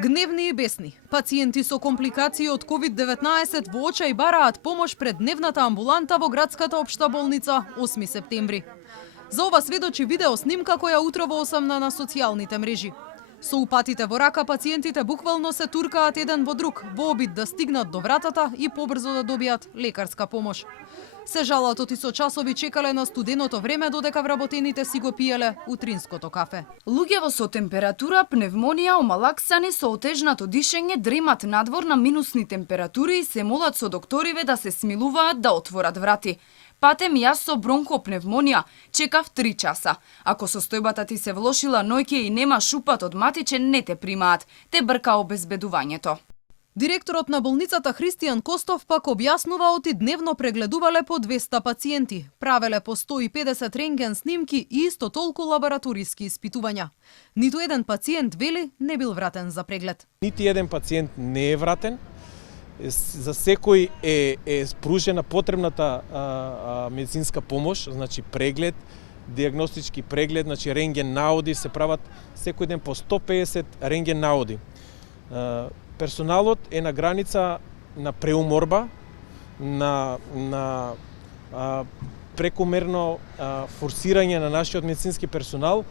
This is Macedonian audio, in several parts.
Гневни и бесни, пациенти со компликации од COVID-19 во очај бараат помош пред дневната амбуланта во градската општа болница 8 септември. За ова сведочи видео снимка која утрово осамна на социјалните мрежи. Со упатите во рака пациентите буквално се туркаат еден во друг во обид да стигнат до вратата и побрзо да добијат лекарска помош. Се жалат оти со часови чекале на студеното време додека вработените си го пиеле утринското кафе. Луѓево со температура, пневмонија, омалаксани со отежнато дишење дремат надвор на минусни температури и се молат со докториве да се смилуваат да отворат врати. Патем јас со бронхопневмонија чекав 3 часа. Ако состојбата ти се влошила ноќе и нема шупат од матичен, не те примаат, те брка обезбедувањето. Директорот на болницата Христијан Костов пак објаснува оти дневно прегледувале по 200 пациенти, правеле по 150 рентген снимки и исто толку лабораториски испитувања. Ниту еден пациент, вели, не бил вратен за преглед. Нити еден пациент не е вратен. За секој е спружена потребната медицинска помош, значи преглед, диагностички преглед, значи рентген наоди се прават секој ден по 150 рентген наоди. Персоналот е на граница на преуморба, на прекомерно форсирање на нашиот медицински персонал,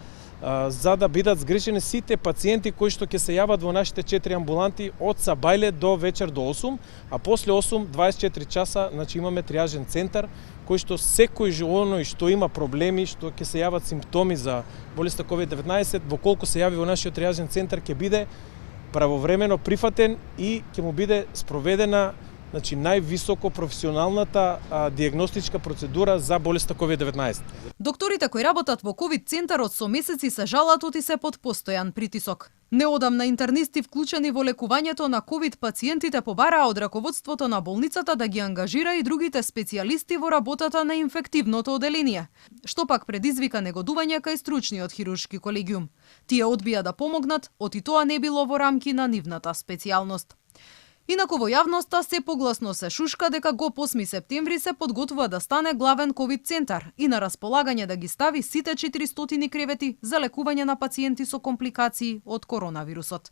за да бидат згрешени сите пациенти кои што ќе се јават во нашите 4 амбуланти од сабајле до вечер до 8, а после 8 24 часа, значи имаме триажен центар кој што секој оној што има проблеми, што ќе се јават симптоми за болеста COVID-19, во колку се јави во нашиот триажен центар ќе биде правовремено прифатен и ќе му биде спроведена, значи, највисоко професионалната диагностичка процедура за болеста COVID-19. Докторите кои работат во ковид центарот со месеци се жалат оти се под постојан притисок. Неодамна интернисти вклучени во лекувањето на ковид пациентите побараа од раководството на болницата да ги ангажира и другите специјалисти во работата на инфективното оделение, што пак предизвика негодување кај стручниот хируршки колегиум. Тие одбија да помогнат, оти тоа не било во рамки на нивната специјалност. Инаку во јавноста се погласно се шушка дека ГОП 8 септември се подготвува да стане главен ковид центар и на располагање да ги стави сите 400 кревети за лекување на пациенти со компликации од коронавирусот.